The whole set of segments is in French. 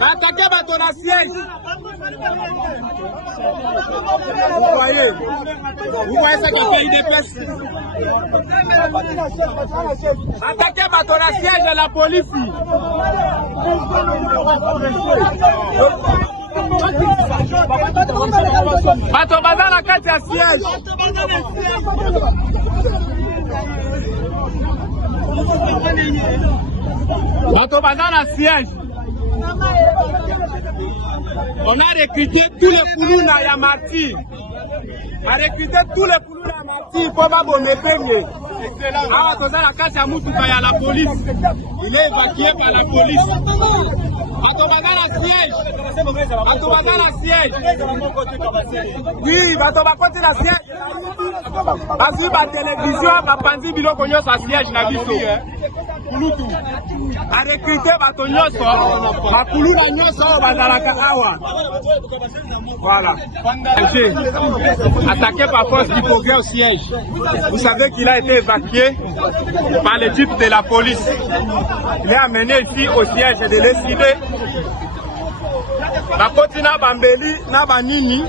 Attaquez bateau na siège. Vous voyez ça qui fait une dépêche. Attaquez bateau na siège de la police. Bateau baza na kati ya siège. Bateau baza na siège. On a recruté tous les Koulouna ya martyrs. On a recruté tous les Koulouna ya martyrs pour pas bonner peigner. Ah, toza la kati ya mutuka ya la police. Il est évacué par la police. Bateau baza na siège. Bateau baza na siège. Oui, bateau bakoti na siège. Bazui ba télévision bapanzi biloko nyonso a siège na biso. Kulutu. A recruter bato nyonso, bakuluba nyonso bazalaka awa. Voilà. Attaqué par force du progrès au siège. Vous savez qu'il a été évacué par l'équipe de la police. Il est amené ici au siège de l'SID. Bakoti na bambeli na banini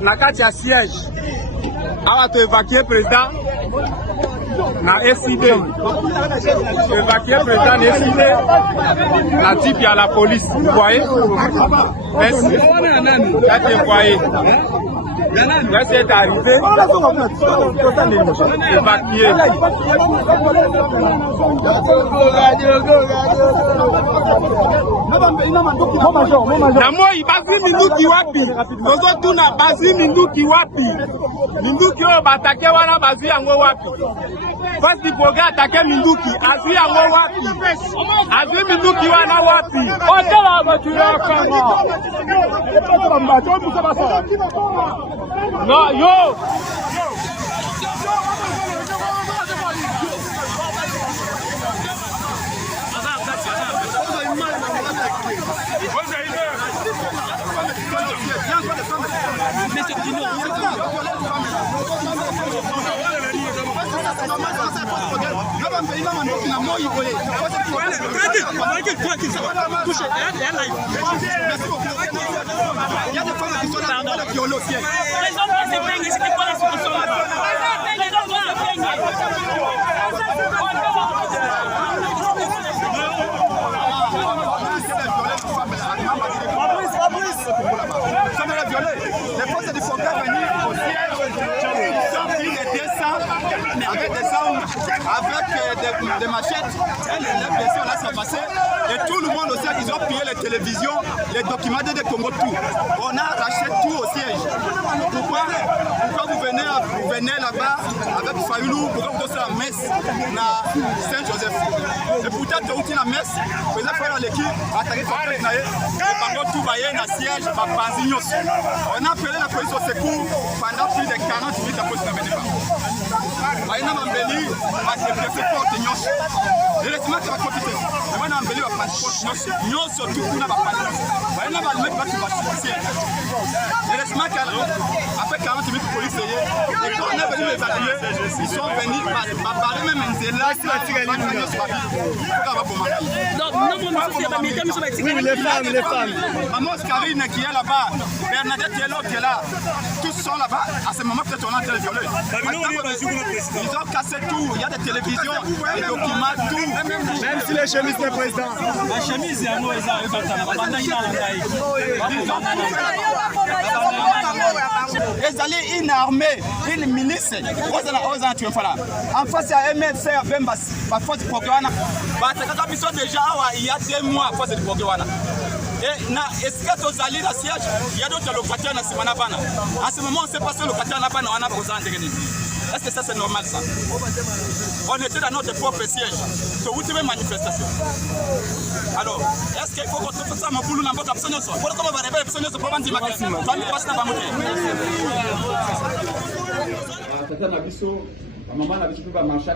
na kati ya siège. Awa to évacuer président na SID. Évacuer président na SID. La type y a la police. Vous voyez? Merci. Vous voyez? Merci est arrivé. Évacué. Namo ibazi minduki wapi? Tozo tuna bazi minduki wapi? Minduki o batake wana bazi yango wapi? First the program atake minduki, azi yango wapi? Azi minduki wana wapi? Otela batula kama. No, yo! Il y a des femmes qui sont là dans le viol aussi. Les hommes qui se plaignent, c'était quoi la solution? Les hommes qui se plaignent. Fabrice. Ça m'a violé. Les forces du progrès venir au siège. Ils ont pris des dessins avec des armes, avec des machettes. Et les blessés là, ça passait. Et tout le monde au siège, ils ont pillé les télévisions, les documents de Congo, tout. On a arraché tout au siège. Pourquoi vous venez là-bas avec Fayoulou, pourquoi vous donnez la messe à Saint-Joseph? Et pourtant, tu as eu la messe, vous avez fait l'équipe, attaqué sur le et par tout va y avoir un siège, on a appelé la police au secours pendant plus de 40 minutes, la police n'a venu pas. Il y a un embelli, il y a des portes, il y a des portes, après 40 minutes, la police est et quand on est venu évacuer, ils sont venus parler même un zéla. Les femmes. Maman Karine qui est là-bas, Bernadette qui est là, tous sont là-bas. À ce moment, peut-être on a été violés. Ils ont cassé tout. Il y a des télévisions, des documents, tout. Même si les chemises du président. La chemise, c'est un mot exact. Ils allaient une armée, une ministre. En face, il y a MFC, par force du programme. Déjà, il y a 2 mois, à force du programme. Est-ce que tu as allé dans le siège? Il y a d'autres locataires dans ce moment. En ce moment, on ne sait pas si le locataire n'a pas de. Est-ce que ça c'est normal ça? On était dans notre propre siège. C'est l'ultime manifestation. Alors, est-ce qu'il faut qu'on fasse ça pour nous dans votre personne? Pour comment on va réveiller personne pour vendre ma question? Famille passe dans la montée. Tata Nabiso, maman Nabiso va marcher à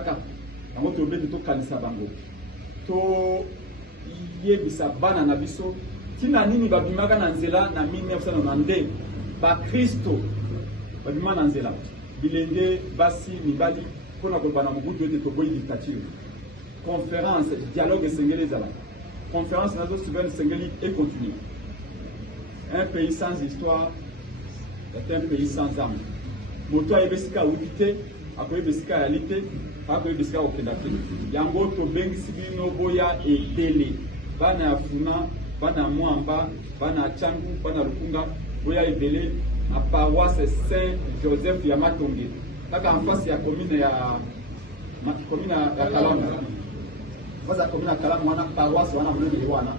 notre objet de Kanisa Bango. To yebisa bana Nabiso. Tina nini babimaka na nzela na 1992 ba Kristo babima na nzela bilenge basi mibali pona ko bana mubudu de toboyi dictature conférence dialogue esengeli zala conférence nationale souveraine Sengeli est continue. Un pays sans histoire est un pays sans âme. Moto ayebesika wikite, akoyebesika réalité, akoyebesika okendate. Yango to bengisi bino boya etele. Bana afuna, bana mwamba, bana changu, bana lukunga, boya ebele à paroisse Saint-Joseph ya Matonge. Kaka en face ya commune ya Kalamba. Face ya commune ya Kalamba wana paroisse wana mulele wana.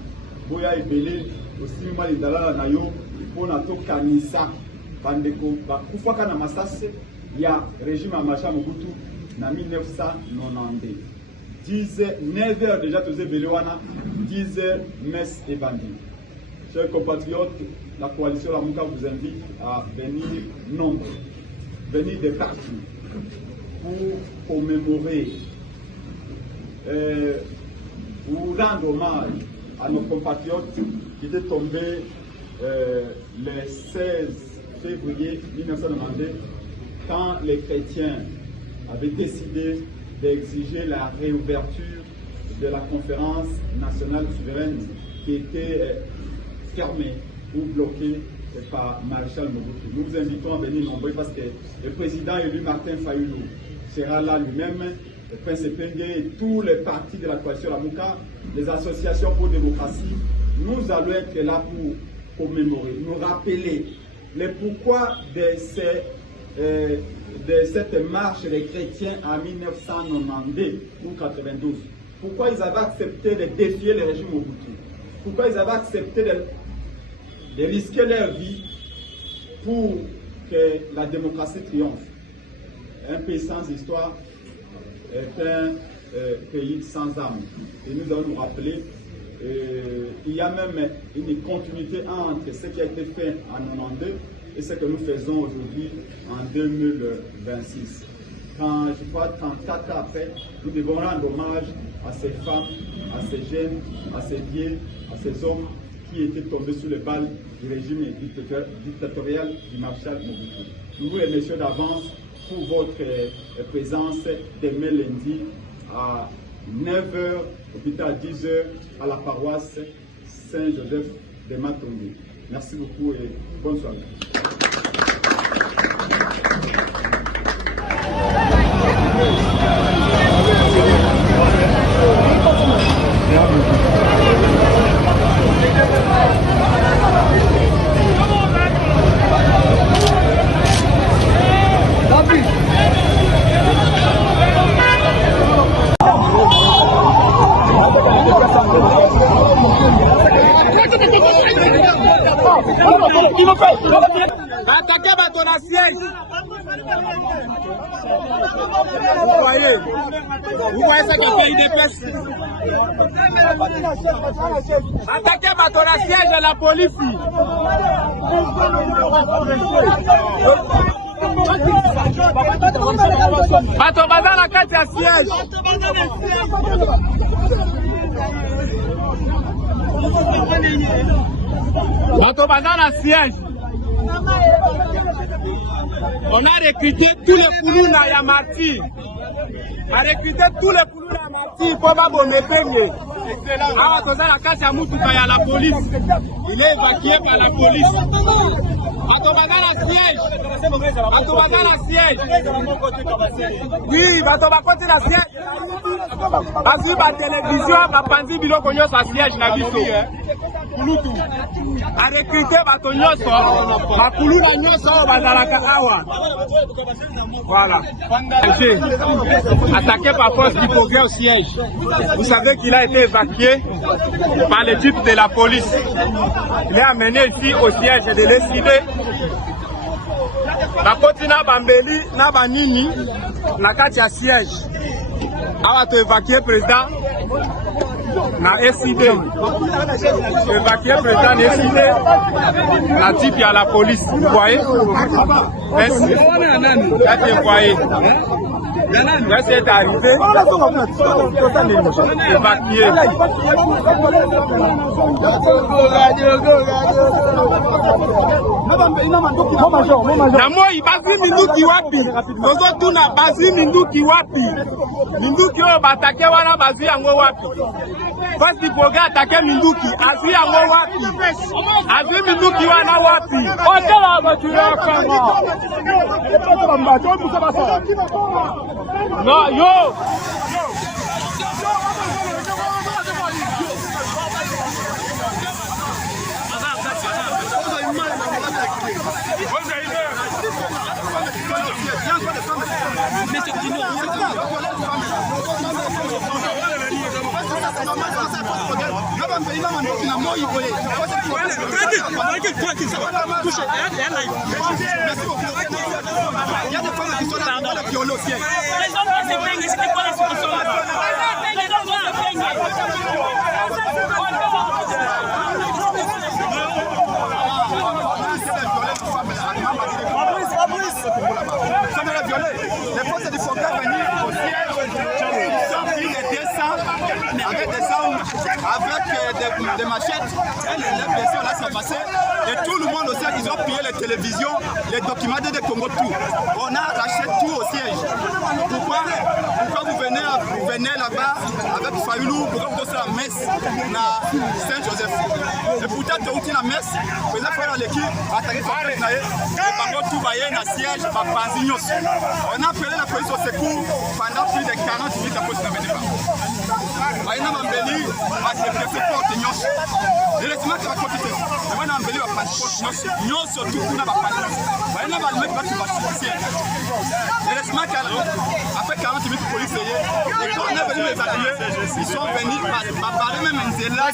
Boya ebele aussi mali dalala na yo pona to kanisa bandeko bakufaka na masase ya régime ya Marshal Mobutu na 1992. 9h déjà tous ebele wana 10h messe et bandit. Chers compatriotes, la coalition Lamuka vous invite à venir nombreux, venir de partout pour commémorer, ou rendre hommage à nos compatriotes qui étaient tombés le 16 février 1992 quand les chrétiens avaient décidé d'exiger la réouverture de la conférence nationale souveraine qui était fermée ou bloquée par Maréchal Mobutu. Nous vous invitons à venir nombreux parce que le président élu Martin Fayulu sera là lui-même, le prince Epenge et tous les partis de la coalition Lamuka, les associations pour la démocratie. Nous allons être là pour commémorer, nous rappeler le pourquoi de cette marche des chrétiens en 1992 ou 92. Pourquoi ils avaient accepté de défier le régime Mobutu. Pourquoi ils avaient accepté de risquer leur vie pour que la démocratie triomphe. Un pays sans histoire est un pays sans âme. Et nous allons nous rappeler, il y a même une continuité entre ce qui a été fait en 1992 et ce que nous faisons aujourd'hui en 2026. Quand je crois 34 ans après, nous devons rendre hommage à ces femmes, à ces jeunes, à ces vieux, à ces hommes qui étaient tombés sous les balles du régime dictatorial du Marshal Mobutu. Nous vous remercions d'avance pour votre présence demain lundi à 9h, ou plutôt à 10h, à la paroisse Saint-Joseph de Matonge. Merci beaucoup et bonne soirée. Attaquez bateau à siège. Vous voyez ça qui fait IDPS. Attaquez bateau à siège à la police. Bateau dans la carte à siège. Bateau dans la siège. On a recruté tous les Koulouna à Marty. On a recruté tous les Koulouna à Marty pour pas bonner peigner. Ah, dans la case à Moutouka, il y a la police. Il est évacué par la police. Batobana la siège. Batobana la siège. Oui, Batobana côté la siège. Parce que la télévision, la pandémie, bilo konyo sa siège na biso. Kulutu. A recruter bato nyoso, ba kuluna nyoso bazalaka awa. Voilà. Attaqué par force d'hypocrisie au siège. Vous savez qu'il a été évacué par l'équipe de la police. Il est amené ici au siège de décider. La Kotina Bambeli na banini na kati ya siège. Awa to évacuer président na SID. Évacuer président na SID. La type à la police. Vous voyez? Merci. Là tu voyez. Là c'est arrivé. Évacué. Na moi bazi minduki wapi? Tozo tuna bazi minduki wapi? Minduki o batake wana bazi yango wapi? Basi poga atake Minduki, azui yango wapi? Azui Minduki wana wapi? Otela batu ya kama. No, yo. Les forces du Fonga venir au siège, ils ont pris les dessins avec des armes, avec des machettes, et les blessés là ça passait. Et tout le monde au siège, ils ont pillé les télévisions, les documents de Congo, tout. On a arraché tout au siège. Pourquoi vous venez là-bas avec Fayoulou, pourquoi vous faites la messe à Saint-Joseph? Et pourtant, tu as oublié la messe, vous avez fait l'équipe, attaqué sur le président, et par tout baillé dans le siège, par Panzignos. On a appelé la police au secours pendant plus de 40 minutes, la police n'avait pas. On a embelli, parce que c'est porte Nyos. Et les semaines, ça va continuer. On a embelli la passeport Nyos, surtout pour la passeport. On a embelli la passeport. Et les semaines, après 40 minutes, la police et quand on est venu les alliés, ils sont venus parler même en Zéla,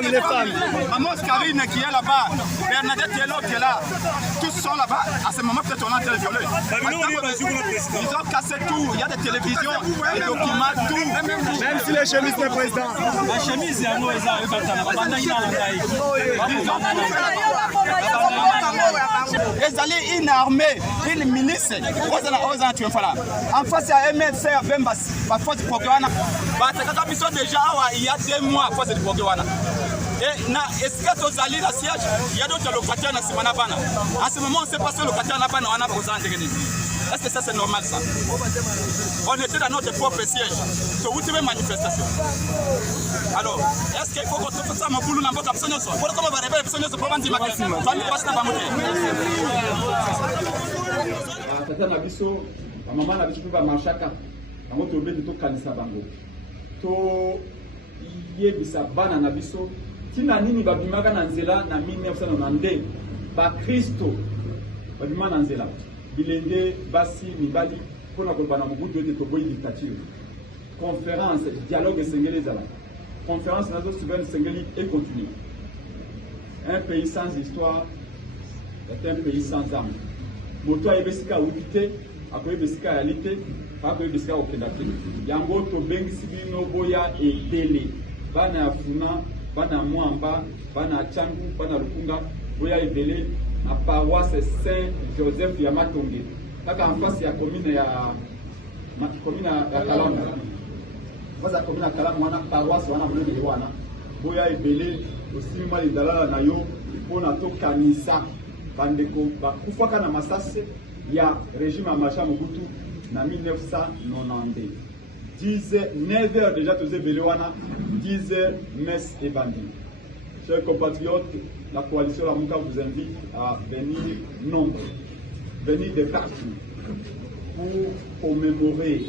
les femmes. Maman Karine qui est là-bas, Bernadette qui est là, qui est là. Tous sont là-bas. À ce moment, peut-être on a été violés. Ils ont cassé tout. Il y a des télévisions, des documents, tout. Même si les chemises sont président. La chemise, c'est un mot exact. Ils allaient une armée, une milice. En face, il y a MLC, par force de Pokéwana. Déjà, il y a 2 mois, à force de Pokéwana. Et est-ce que tu as allé à siège? Il y a d'autres locataires dans ce moment. En ce moment, on ne sait pas si le locataire n'a pas besoin de gagner. Est-ce que ça c'est normal ça? On était dans notre propre siège. C'est où tu veux manifestation? Alors, est-ce qu'il faut qu'on fasse ça mon boulot dans votre absence? Pour comment on va réveiller personne pour vendre ma question. Famille passe dans ma moto. Tata na biso, maman na biso ba marchaka. Bango to be to kanisa bango. To yebisa bana na biso. Tina nini babimaka na nzela na 1992 ba Kristo babimaka na nzela. Bilenge basi mibali pona ko bana mubudu de toboyi dictature. Conférence, dialogue sengeli zala. Conférence nazo souveraine sengeli et continue. Un pays sans histoire est un pays sans âme. Moto ayebesika ubite, akoyebesika yalite, akoyebesika okendate. Yango to bengisi bino boya edele. Bana ya Funa, bana Mwamba, Bana Changu, Bana Lukunga, boya edele. À paroisse Saint-Joseph ya Matonge. Kaka en face ya commune ya Kalamba. Face ya commune ya Kalamba wana paroisse wana mulele wana. Boya ebele aussi mwa lidalala na yo pona to kanisa bandeko bakufaka na masase ya régime ya Marshal Mobutu na 1992. 9h déjà tous ebele wana 10h messe et bandi. Chers compatriotes, la coalition Lamuka vous invite à venir nombreux, venir de partout pour commémorer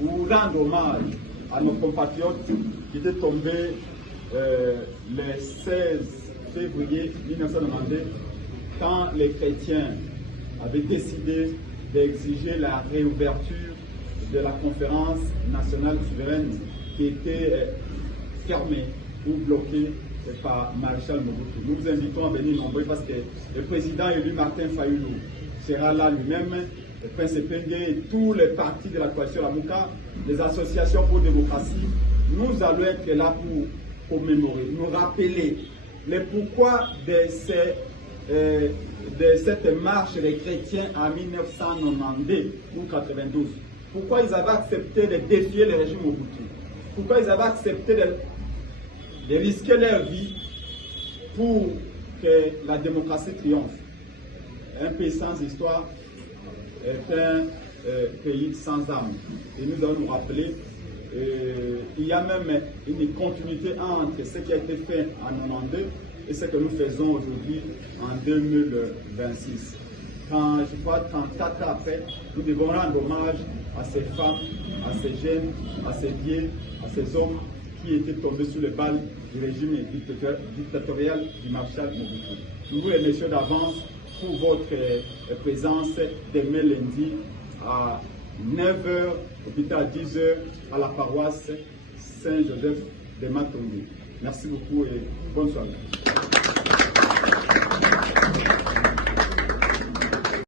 ou rendre hommage à nos compatriotes qui étaient tombés le 16 février 1992 quand les chrétiens avaient décidé d'exiger la réouverture de la conférence nationale souveraine qui était fermée ou bloquée par Maréchal Mobutu. Nous vous invitons à venir nombreux parce que le président élu Martin Fayoulou sera là lui-même, le prince Penge et tous les partis de la coalition Lamuka, les associations pour démocratie. Nous allons être là pour commémorer, nous rappeler le pourquoi de cette marche des chrétiens en 1992 ou 92. Pourquoi ils avaient accepté de défier le régime Mobutu. Pourquoi ils avaient accepté de risquer leur vie pour que la démocratie triomphe. Un pays sans histoire est un pays sans armes. Et nous allons nous rappeler, il y a même une continuité entre ce qui a été fait en 1992 et ce que nous faisons aujourd'hui en 2026. Quand, je crois, 34 ans après, nous devons rendre hommage à ces femmes, à ces jeunes, à ces vieux, à ces hommes qui étaient tombés sous le bal du régime dictatorial du maréchal Mobutu. Nous vous remercions d'avance pour votre présence demain lundi à 9h, ou plutôt à 10h, à la paroisse Saint-Joseph de Matongi. Merci beaucoup et bonne soirée.